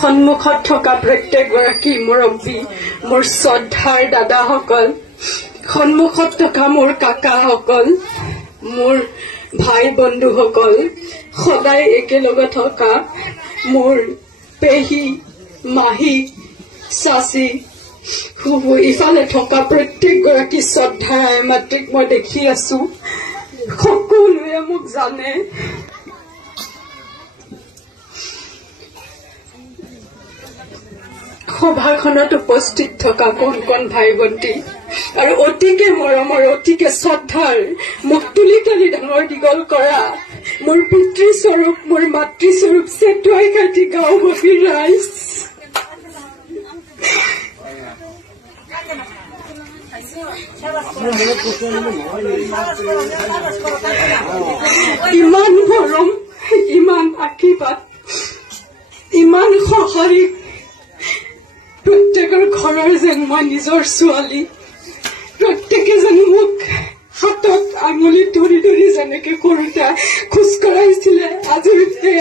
সন্মুখত থকা প্ৰত্যেকগৰাকী মুৰব্বী মোৰ শ্ৰদ্ধাৰ দাদাসকল, সন্মুখত থকা মোৰ কাকাসকল, মোৰ ভাই বন্ধুসকল, সদায় একেলগে থকা মোৰ পেহী মাহী চাচি ইফালে থকা প্ৰত্যেকগৰাকী শ্ৰদ্ধাৰ মাতৃক মই দেখি আছো। সকলোৱে মোক জানে। সভাখনত উপস্থিত থকা কোন কোন ভাই ভণ্টি আৰু অতিকে মৰমৰ অতিকে শ্ৰদ্ধাৰ মোক তুলি তুলি ডাঙৰ দীঘল কৰা মোৰ পিতৃস্বৰূপ মোৰ মাতৃস্বৰূপ চেটুৱাই ঘাটি গাঁওবাসীৰ ৰাইজ, ইমান মৰম, ইমান আশীৰ্বাদ, ইমান সহায়, প্ৰত্যেকৰ ঘৰৰ যেন মই নিজৰ ছোৱালী, প্ৰত্যেকে যেন মোক হাতত আঙুলি ধৰি ধৰি যেনেকে সৰুতে খোজকঢ়াইছিলে, আজি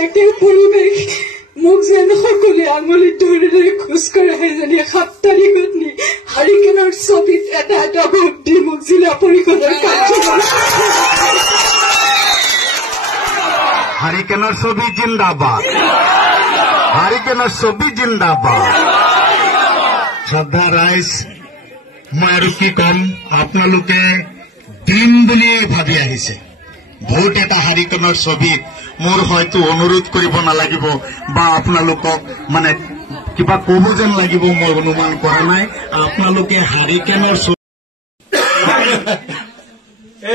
একে পৰিৱেশ মোক যেন সকলোৱে আঙুলিত ধৰি ধৰি খোজকঢ়াই যেনে 7 তাৰিখত নি হাৰিকেনৰ ছবিত এটা এটা ভোট দি মোক জিলা পৰিষদৰ হাৰিকেনৰ ছবি জিন্দাবাদ, হাৰিকেনৰ ছবি জিন্দাবাদ। শ্ৰদ্ধা ৰাইজ, মই আৰু কি কম, আপোনালোকে দিন বুলিয়ে ভাবি আহিছে। ভোট এটা হাৰিকেনৰ ছবিত মোৰ হয়তো অনুৰোধ কৰিব নালাগিব বা আপোনালোকক মানে কিবা কব যেন লাগিব, মই অনুমান কৰা নাই। আপোনালোকে হাৰিকেনৰ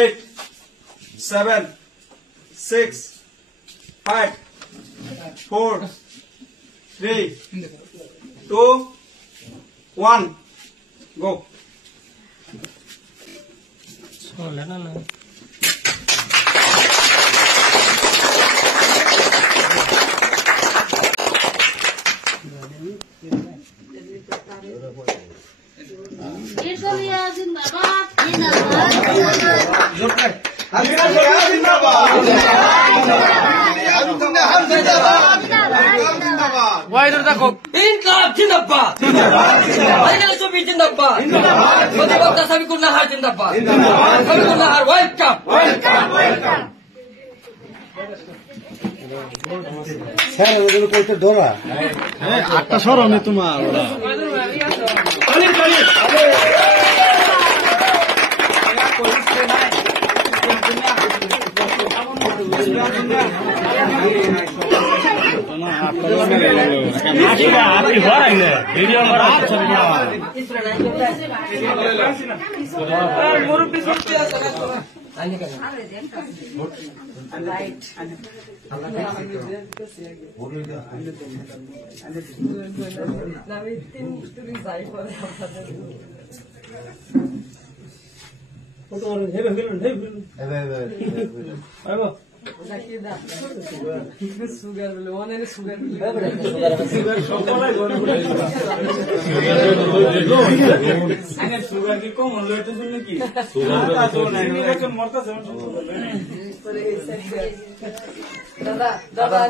8, 7, 6, 5, 4, 3, 2, 1, go. Wider দেখো ইনকলাব জিন্দাবাদ, হারিকেনের ছবি জিন্দাবাদ, প্রতিবাদ সাবিকুল নাহার জিন্দাবাদ, সাবিকুল নাহার ওয়েলকাম। স্যার ওগুলো কইতে ধরা আটটা সরনে তোমার সুগার বলে অনেক সুগার সুগার কি কম হলো এটা শুনে কি দাদা দাদা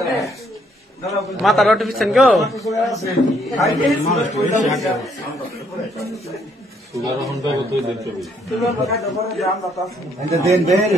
মাথা রোটি পিছন গো দেন দেন